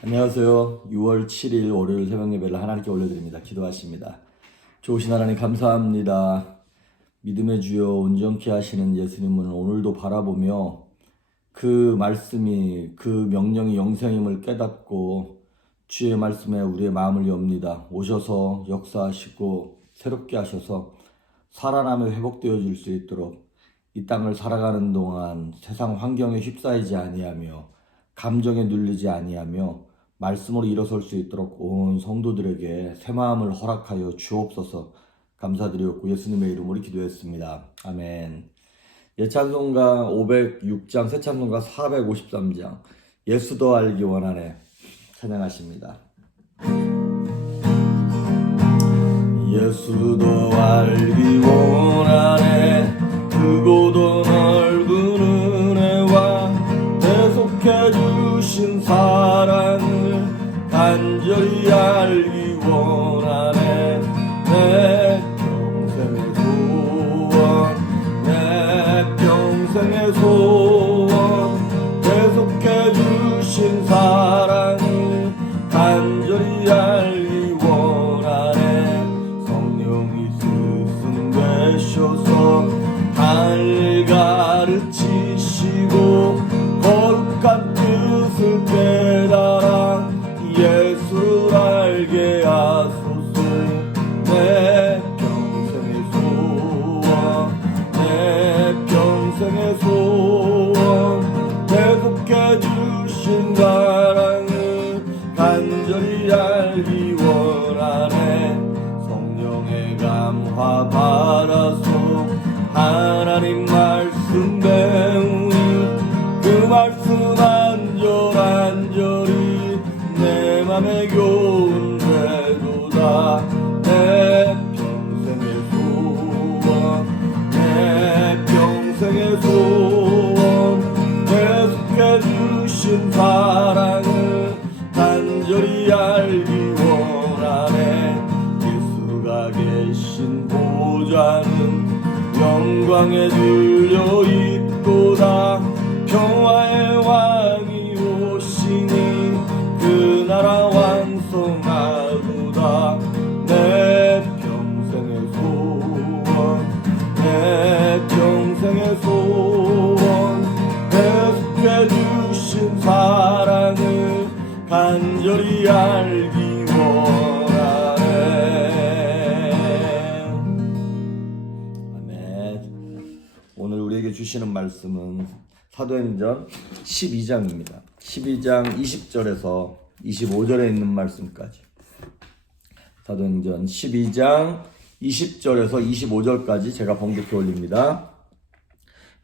안녕하세요. 6월 7일 월요일 새벽 예배를 하나님께 올려드립니다. 기도하십니다. 좋으신 하나님 감사합니다. 믿음의 주여 온전케 하시는 예수님을 오늘도 바라보며 그 말씀이 그 명령이 영생임을 깨닫고 주의 말씀에 우리의 마음을 엽니다. 오셔서 역사하시고 새롭게 하셔서 살아남에 회복되어 줄 수 있도록 이 땅을 살아가는 동안 세상 환경에 휩싸이지 아니하며 감정에 눌리지 아니하며 말씀으로 일어설 수 있도록 온 성도들에게 새 마음을 허락하여 주옵소서. 감사드리었고 예수님의 이름으로 기도했습니다. 아멘. 예찬송가 506장, 새찬송가 453장, 예수 더 알기 원하네 찬양하십니다. 예수 더 알기 원하네 크고도 넓은 은혜와 대속해 주신 사랑을 간절히 알기 원하네 내 평생의 소원 내 평생의 소원 대속해 주신 사랑을 간절히 알기 원하네 성령이 스승 되셔서 날 가르치시고 거룩한 뜻을 깨달아 예수를 알게 하소서 내 평생의 소원 내 평생의 소원 대속해 주신 사랑을 간절히 알기 원하네 성령의 감화 받아서 하나님 말씀 배우니 그 말씀 안절안절히 내 맘에 교훈되도다 내 평생의 소원 내 평생의 소원 계속해 주신 사랑을 간절히 알기 원하네 예수가 계신 보좌는 영광에 들려 있도다 평화의 왕이 오시니 그 나라 완성하도다 내 평생의 소원 내 평생의 소원 계속해 주신 사랑을 간절히 알기 원하네 아멘. 오늘 우리에게 주시는 말씀은 사도행전 12장입니다. 12장 20절에서 25절에 있는 말씀까지 사도행전 12장 20절에서 25절까지 제가 번역해 올립니다.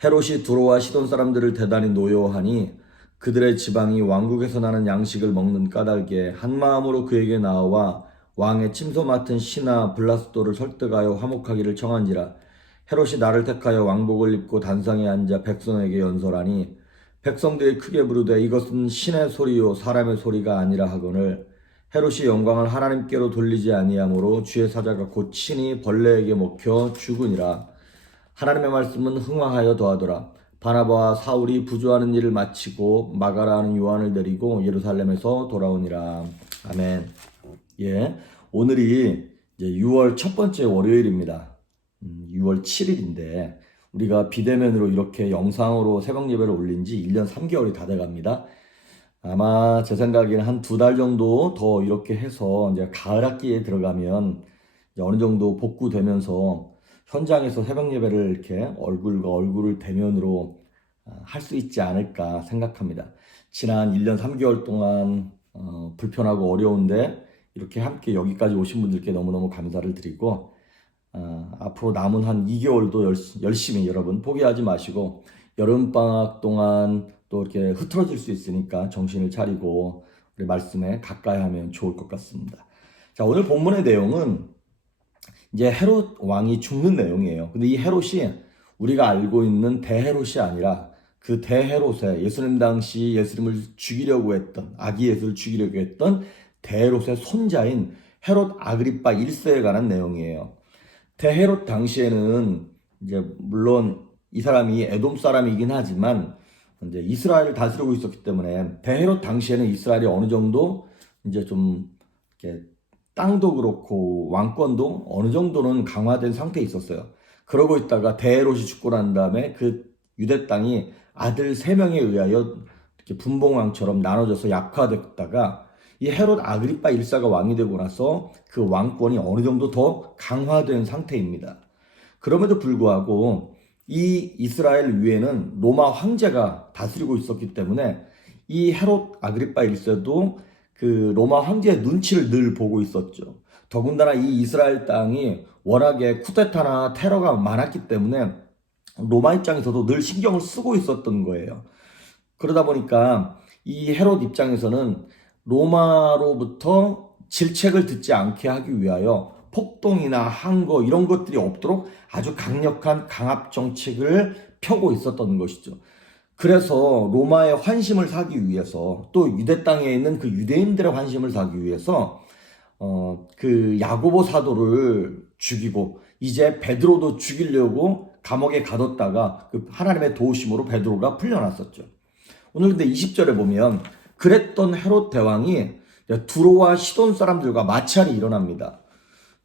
헤롯이 두로와 시돈 사람들을 대단히 노여워하니 그들의 지방이 왕국에서 나는 양식을 먹는 까닭에 한마음으로 그에게 나와 왕의 침소 맡은 시나 블라스도를 설득하여 화목하기를 청한지라 헤롯이 나를 택하여 왕복을 입고 단상에 앉아 백성에게 연설하니 백성들이 크게 부르되 이것은 신의 소리요 사람의 소리가 아니라 하거늘 헤롯이 영광을 하나님께로 돌리지 아니하므로 주의 사자가 곧 친히 벌레에게 먹혀 죽으니라. 하나님의 말씀은 흥황하여 더하더라. 바나바와 사울이 부조하는 일을 마치고 마가라 하는 요한을 데리고 예루살렘에서 돌아오니라. 아멘. 예, 오늘이 이제 6월 첫 번째 월요일입니다. 6월 7일인데 우리가 비대면으로 이렇게 영상으로 새벽 예배를 올린 지 1년 3개월이 다 돼갑니다. 아마 제 생각에는 한 2달 정도 더 이렇게 해서 이제 가을 학기에 들어가면 이제 어느 정도 복구되면서 현장에서 새벽 예배를 이렇게 얼굴과 얼굴을 대면으로 할 수 있지 않을까 생각합니다. 지난 1년 3개월 동안 불편하고 어려운데 이렇게 함께 여기까지 오신 분들께 너무너무 감사를 드리고 앞으로 남은 한 2개월도 열심히 여러분 포기하지 마시고 여름방학 동안 또 이렇게 흐트러질 수 있으니까 정신을 차리고 우리 말씀에 가까이 하면 좋을 것 같습니다. 자, 오늘 본문의 내용은 이제 헤롯 왕이 죽는 내용이에요. 근데 이 헤롯이 우리가 알고 있는 대헤롯이 아니라 그 대헤롯의 예수님 당시 예수님을 죽이려고 했던 아기 예수를 죽이려고 했던 대헤롯의 손자인 헤롯 아그리파 1세에 관한 내용이에요. 대헤롯 당시에는 이제 물론 이 사람이 에돔 사람이긴 하지만 이제 이스라엘을 다스리고 있었기 때문에 대헤롯 당시에는 이스라엘이 어느 정도 이제 좀 이렇게 땅도 그렇고 왕권도 어느 정도는 강화된 상태에 있었어요. 그러고 있다가 대헤롯이 죽고 난 다음에 그 유대 땅이 아들 3명에 의하여 이렇게 분봉왕처럼 나눠져서 약화됐다가 이 헤롯 아그리파 1사가 왕이 되고 나서 그 왕권이 어느 정도 더 강화된 상태입니다. 그럼에도 불구하고 이 이스라엘 위에는 로마 황제가 다스리고 있었기 때문에 이 헤롯 아그리파 1세도 그 로마 황제의 눈치를 늘 보고 있었죠. 더군다나 이 이스라엘 땅이 워낙에 쿠데타나 테러가 많았기 때문에 로마 입장에서도 늘 신경을 쓰고 있었던 거예요. 그러다 보니까 이 헤롯 입장에서는 로마로부터 질책을 듣지 않게 하기 위하여 폭동이나 항거 이런 것들이 없도록 아주 강력한 강압 정책을 펴고 있었던 것이죠. 그래서 로마의 환심을 사기 위해서 또 유대 땅에 있는 그 유대인들의 환심을 사기 위해서 그 야고보 사도를 죽이고 이제 베드로도 죽이려고 감옥에 가뒀다가 그 하나님의 도우심으로 베드로가 풀려났었죠. 오늘 근데 20절에 보면 그랬던 헤롯 대왕이 두로와 시돈 사람들과 마찰이 일어납니다.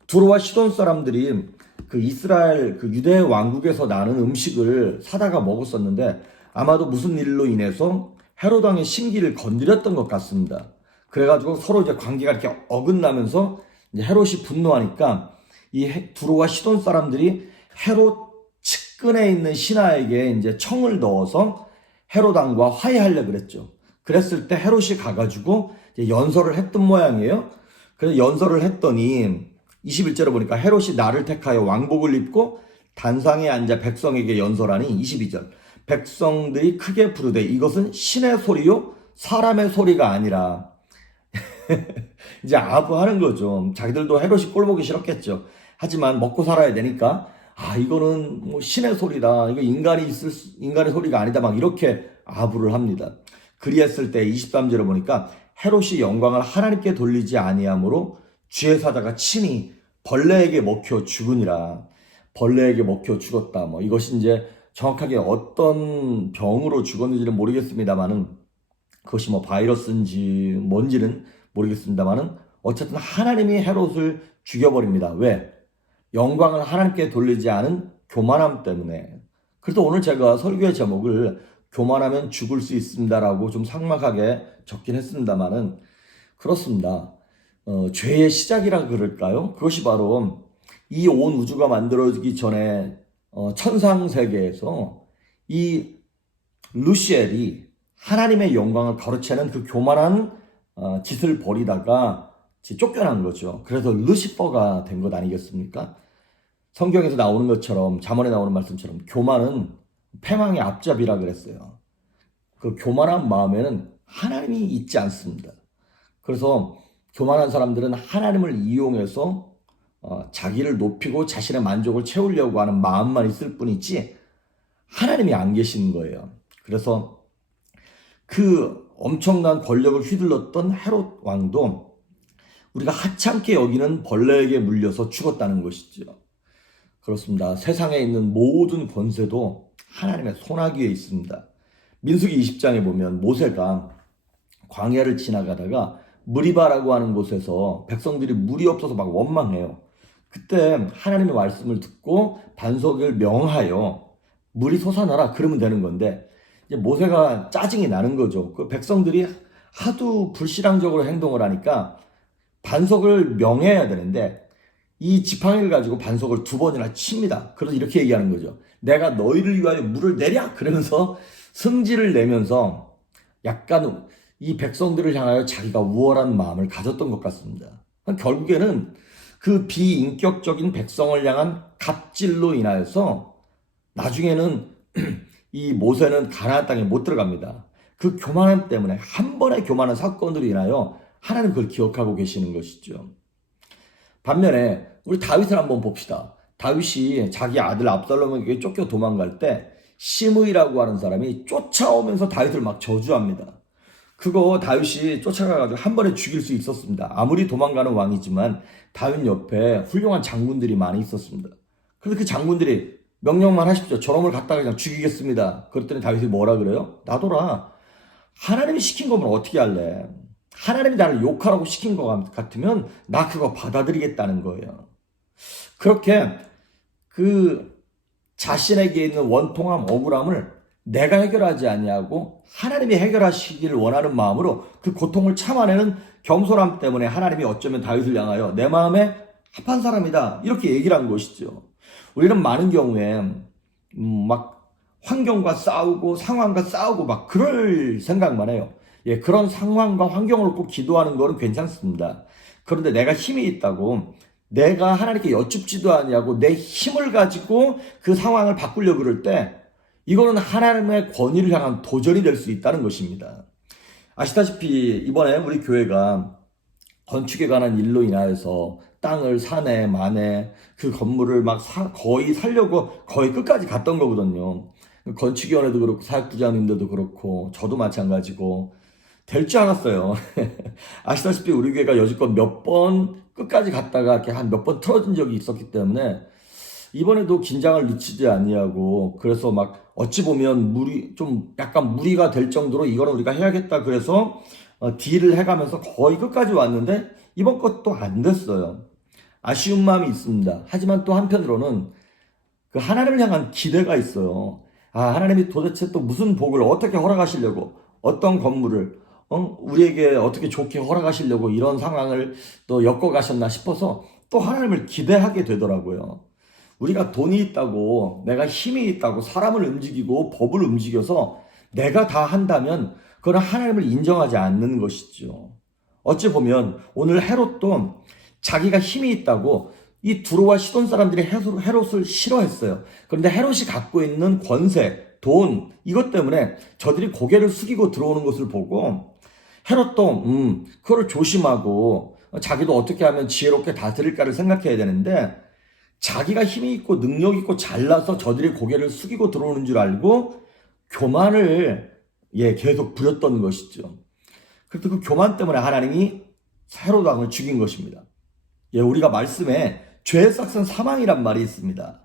두로와 시돈 사람들이 그 이스라엘 그 유대 왕국에서 나는 음식을 사다가 먹었었는데 아마도 무슨 일로 인해서 헤롯 왕의 심기를 건드렸던 것 같습니다. 그래가지고 서로 이제 관계가 이렇게 어긋나면서 이제 헤롯이 분노하니까 이 두로와 시돈 사람들이 헤롯 측근에 있는 신하에게 이제 청을 넣어서 헤롯 왕과 화해하려고 그랬죠. 그랬을 때 헤롯이 가가지고 이제 연설을 했던 모양이에요. 그래서 연설을 했더니 21절에 보니까 헤롯이 나를 택하여 왕복을 입고 단상에 앉아 백성에게 연설하니 22절 백성들이 크게 부르되 이것은 신의 소리요 사람의 소리가 아니라 이제 아부하는 거죠. 자기들도 헤롯이 꼴보기 싫었겠죠. 하지만 먹고 살아야 되니까 이거는 뭐 신의 소리다. 이거 인간의 소리가 아니다. 막 이렇게 아부를 합니다. 그리했을 때 23절에 보니까 헤롯이 영광을 하나님께 돌리지 아니하므로 주의 사자가 친히 벌레에게 먹혀 죽으니라. 벌레에게 먹혀 죽었다. 뭐 이것이 이제 정확하게 어떤 병으로 죽었는지는 모르겠습니다만은 그것이 뭐 바이러스인지 뭔지는 모르겠습니다만은 어쨌든 하나님이 헤롯을 죽여버립니다. 왜? 영광을 하나님께 돌리지 않은 교만함 때문에. 그래서 오늘 제가 설교의 제목을 교만하면 죽을 수 있습니다라고 좀 삭막하게 적긴 했습니다만은 그렇습니다. 죄의 시작이라 그럴까요? 그것이 바로 이 온 우주가 만들어지기 전에 천상 세계에서 이 루시엘이 하나님의 영광을 가로채는 그 교만한 짓을 벌이다가 쫓겨난 거죠. 그래서 루시퍼가 된 것 아니겠습니까? 성경에서 나오는 것처럼 잠언에 나오는 말씀처럼 교만은 패망의 앞잡이라 그랬어요. 그 교만한 마음에는 하나님이 있지 않습니다. 그래서 교만한 사람들은 하나님을 이용해서 자기를 높이고 자신의 만족을 채우려고 하는 마음만 있을 뿐이지 하나님이 안 계시는 거예요. 그래서 그 엄청난 권력을 휘둘렀던 헤롯 왕도 우리가 하찮게 여기는 벌레에게 물려서 죽었다는 것이죠. 그렇습니다. 세상에 있는 모든 권세도 하나님의 손아귀에 있습니다. 민수기 20장에 보면 모세가 광야를 지나가다가 무리바라고 하는 곳에서 백성들이 물이 없어서 막 원망해요. 그때 하나님의 말씀을 듣고 반석을 명하여 물이 솟아나라 그러면 되는 건데 이제 모세가 짜증이 나는 거죠. 그 백성들이 하도 불신앙적으로 행동을 하니까 반석을 명해야 되는데 이 지팡이를 가지고 반석을 2번이나 칩니다. 그래서 이렇게 얘기하는 거죠. 내가 너희를 위하여 물을 내랴 그러면서 승질을 내면서 약간 이 백성들을 향하여 자기가 우월한 마음을 가졌던 것 같습니다. 결국에는 그 비인격적인 백성을 향한 갑질로 인하여서 나중에는 이 모세는 가나안 땅에 못 들어갑니다. 그 교만함 때문에 한 번의 교만한 사건으로 인하여 하나님 그걸 기억하고 계시는 것이죠. 반면에 우리 다윗을 한번 봅시다. 다윗이 자기 아들 압살롬에게 쫓겨 도망갈 때 시므이라고 하는 사람이 쫓아오면서 다윗을 막 저주합니다. 그거 다윗이 쫓아가가지고 한 번에 죽일 수 있었습니다. 아무리 도망가는 왕이지만 다윗 옆에 훌륭한 장군들이 많이 있었습니다. 그래서 그 장군들이 명령만 하십시오. 저놈을 갖다가 그냥 죽이겠습니다. 그랬더니 다윗이 뭐라 그래요? 놔둬라. 하나님이 시킨 거면 어떻게 할래? 하나님이 나를 욕하라고 시킨 것 같으면 나 그거 받아들이겠다는 거예요. 그렇게 그 자신에게 있는 원통함, 억울함을 내가 해결하지 아니하고 하나님이 해결하시기를 원하는 마음으로 그 고통을 참아내는 겸손함 때문에 하나님이 어쩌면 다윗을 향하여 내 마음에 합한 사람이다 이렇게 얘기를 한 것이죠. 우리는 많은 경우에 막 환경과 싸우고 상황과 싸우고 막 그럴 생각만 해요. 예, 그런 상황과 환경을 놓고 기도하는 거는 괜찮습니다. 그런데 내가 힘이 있다고 내가 하나님께 여쭙지도 아니하고 내 힘을 가지고 그 상황을 바꾸려고 그럴 때 이거는 하나님의 권위를 향한 도전이 될 수 있다는 것입니다. 아시다시피 이번에 우리 교회가 건축에 관한 일로 인하여서 땅을 사내 마내 그 건물을 막 거의 살려고 거의 끝까지 갔던 거거든요. 건축위원회도 그렇고 사역부장님들도 그렇고 저도 마찬가지고 될 줄 알았어요. 아시다시피 우리 교회가 여지껏 몇 번 끝까지 갔다가 이렇게 한 몇 번 틀어진 적이 있었기 때문에 이번에도 긴장을 늦추지 아니하고 그래서 막 어찌 보면 약간 무리가 될 정도로 이거는 우리가 해야겠다 그래서 딜을 해가면서 거의 끝까지 왔는데 이번 것도 안 됐어요. 아쉬운 마음이 있습니다. 하지만 또 한편으로는 그 하나님을 향한 기대가 있어요. 하나님이 도대체 또 무슨 복을 어떻게 허락하시려고 어떤 건물을 우리에게 어떻게 좋게 허락하시려고 이런 상황을 또 엮어가셨나 싶어서 또 하나님을 기대하게 되더라고요. 우리가 돈이 있다고 내가 힘이 있다고 사람을 움직이고 법을 움직여서 내가 다 한다면 그건 하나님을 인정하지 않는 것이죠. 어찌 보면 오늘 헤롯도 자기가 힘이 있다고 이 두로와 시돈 사람들이 헤롯을 싫어했어요. 그런데 헤롯이 갖고 있는 권세, 돈 이것 때문에 저들이 고개를 숙이고 들어오는 것을 보고 헤롯도 그걸 조심하고 자기도 어떻게 하면 지혜롭게 다스릴까를 생각해야 되는데 자기가 힘이 있고 능력 있고 잘나서 저들이 고개를 숙이고 들어오는 줄 알고 교만을 계속 부렸던 것이죠. 그래서 그 교만 때문에 하나님이 헤롯 왕을 죽인 것입니다. 우리가 말씀에 죄의 싹은 사망이란 말이 있습니다.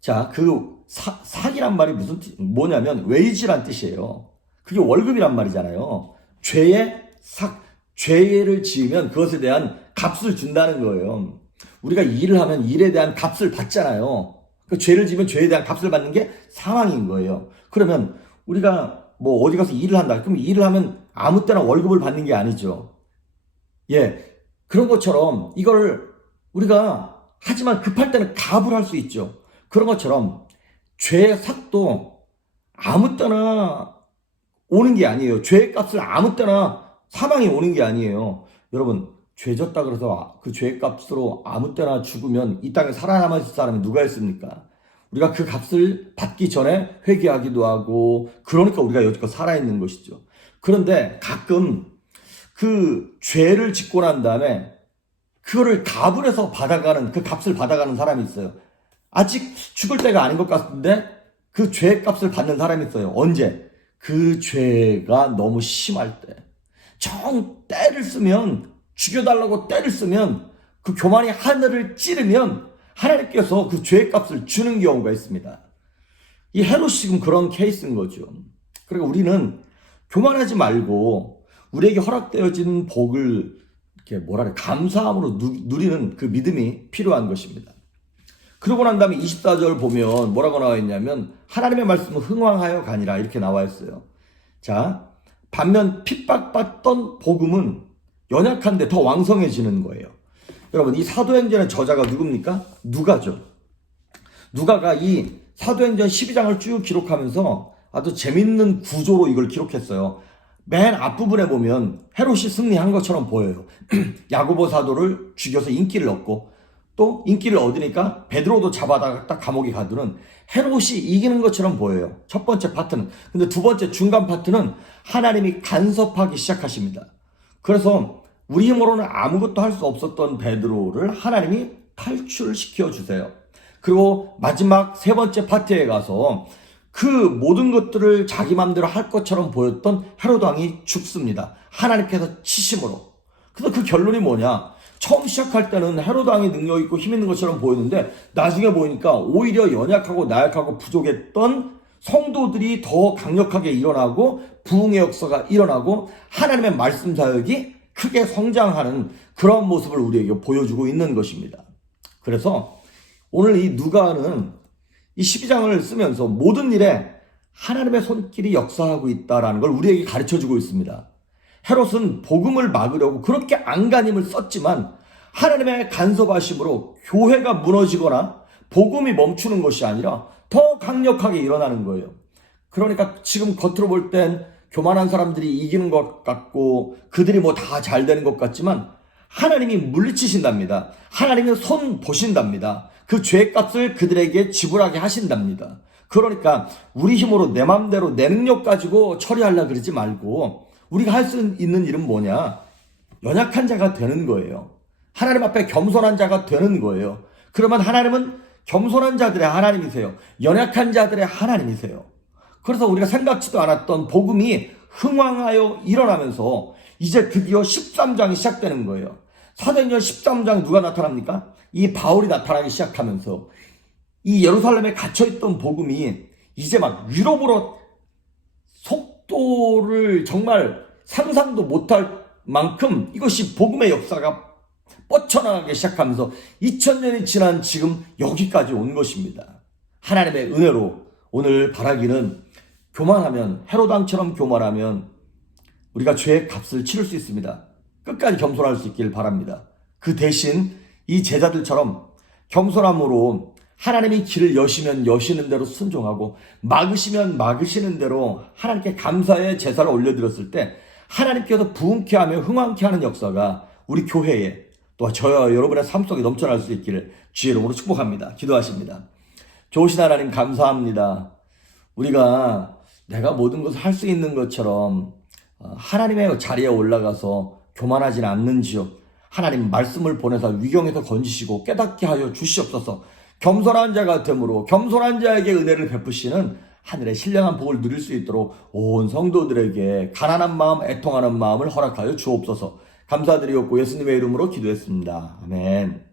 자, 그 삭이란 말이 뭐냐면 웨이지란 뜻이에요. 그게 월급이란 말이잖아요. 죄의 삭, 죄를 지으면 그것에 대한 값을 준다는 거예요. 우리가 일을 하면 일에 대한 값을 받잖아요. 그 죄를 지으면 죄에 대한 값을 받는 게 사망인 거예요. 그러면 우리가 뭐 어디 가서 일을 한다. 그럼 일을 하면 아무 때나 월급을 받는 게 아니죠. 그런 것처럼 이걸 우리가 하지만 급할 때는 값을 할 수 있죠. 그런 것처럼 죄의 삭도 아무 때나 오는 게 아니에요. 죄의 값을 아무 때나 사망이 오는 게 아니에요. 여러분, 죄 졌다 그래서 그 죄의 값으로 아무 때나 죽으면 이 땅에 살아남았을 사람이 누가 있습니까? 우리가 그 값을 받기 전에 회개하기도 하고 그러니까 우리가 여지껏 살아있는 것이죠. 그런데 가끔 그 죄를 짓고 난 다음에 그거를 값을 해서 받아가는 그 값을 받아가는 사람이 있어요. 아직 죽을 때가 아닌 것 같은데 그 죄의 값을 받는 사람이 있어요. 언제? 그 죄가 너무 심할 때. 정 때를 쓰면 죽여달라고 때를 쓰면 그 교만이 하늘을 찌르면 하나님께서 그 죄의 값을 주는 경우가 있습니다. 이 헤롯이 지금 그런 케이스인 거죠. 그러니까 우리는 교만하지 말고 우리에게 허락되어진 복을 이렇게 감사함으로 누리는 그 믿음이 필요한 것입니다. 그러고 난 다음에 24절 보면 뭐라고 나와 있냐면 하나님의 말씀은 흥왕하여 가니라 이렇게 나와 있어요. 자, 반면 핍박받던 복음은 연약한데 더 왕성해지는 거예요. 여러분, 이 사도행전의 저자가 누굽니까? 누가죠. 누가가 이 사도행전 12장을 쭉 기록하면서 아주 재밌는 구조로 이걸 기록했어요. 맨 앞부분에 보면 헤롯이 승리한 것처럼 보여요. 야고보 사도를 죽여서 인기를 얻고 또 인기를 얻으니까 베드로도 잡아다가 딱 감옥에 가두는 헤롯이 이기는 것처럼 보여요. 첫 번째 파트는. 근데 두 번째 중간 파트는 하나님이 간섭하기 시작하십니다. 그래서 우리 힘으로는 아무것도 할 수 없었던 베드로를 하나님이 탈출시켜 주세요. 그리고 마지막 세 번째 파트에 가서 그 모든 것들을 자기 맘대로 할 것처럼 보였던 헤롯 왕이 죽습니다. 하나님께서 치심으로. 그래서 그 결론이 뭐냐? 처음 시작할 때는 헤롯 왕이 능력 있고 힘 있는 것처럼 보였는데 나중에 보니까 오히려 연약하고 나약하고 부족했던 성도들이 더 강력하게 일어나고 부흥의 역사가 일어나고 하나님의 말씀 사역이 크게 성장하는 그런 모습을 우리에게 보여주고 있는 것입니다. 그래서 오늘 이 누가는 이 12장을 쓰면서 모든 일에 하나님의 손길이 역사하고 있다는 걸 우리에게 가르쳐주고 있습니다. 헤롯은 복음을 막으려고 그렇게 안간힘을 썼지만 하나님의 간섭하심으로 교회가 무너지거나 복음이 멈추는 것이 아니라 더 강력하게 일어나는 거예요. 그러니까 지금 겉으로 볼 땐 교만한 사람들이 이기는 것 같고 그들이 뭐 다 잘 되는 것 같지만 하나님이 물리치신답니다. 하나님이 손 보신답니다. 그 죄값을 그들에게 지불하게 하신답니다. 그러니까 우리 힘으로 내 맘대로 내 능력 가지고 처리하려고 그러지 말고 우리가 할 수 있는 일은 뭐냐? 연약한 자가 되는 거예요. 하나님 앞에 겸손한 자가 되는 거예요. 그러면 하나님은 겸손한 자들의 하나님이세요. 연약한 자들의 하나님이세요. 그래서 우리가 생각지도 않았던 복음이 흥왕하여 일어나면서 이제 드디어 13장이 시작되는 거예요. 사도행전 13장 누가 나타납니까? 이 바울이 나타나기 시작하면서 이 예루살렘에 갇혀있던 복음이 이제 막 유럽으로 속도를 정말 상상도 못할 만큼 이것이 복음의 역사가 뻗쳐나가기 시작하면서 2000년이 지난 지금 여기까지 온 것입니다. 하나님의 은혜로 오늘 바라기는 교만하면 헤롯 왕처럼 교만하면 우리가 죄의 값을 치를 수 있습니다. 끝까지 겸손할 수 있길 바랍니다. 그 대신 이 제자들처럼 겸손함으로 하나님이 길을 여시면 여시는 대로 순종하고 막으시면 막으시는 대로 하나님께 감사의 제사를 올려드렸을 때 하나님께서 부흥케 하며 흥왕케 하는 역사가 우리 교회에 또 저와 여러분의 삶 속에 넘쳐날 수 있기를 주의 이름으로 축복합니다. 기도하십니다. 좋으신 하나님 감사합니다. 우리가 내가 모든 것을 할 수 있는 것처럼 하나님의 자리에 올라가서 교만하지는 않는지요. 하나님 말씀을 보내서 위경에서 건지시고 깨닫게 하여 주시옵소서. 겸손한 자가 되므로 겸손한 자에게 은혜를 베푸시는 하늘의 신령한 복을 누릴 수 있도록 온 성도들에게 가난한 마음, 애통하는 마음을 허락하여 주옵소서. 감사드리옵고 예수님의 이름으로 기도했습니다. 아멘.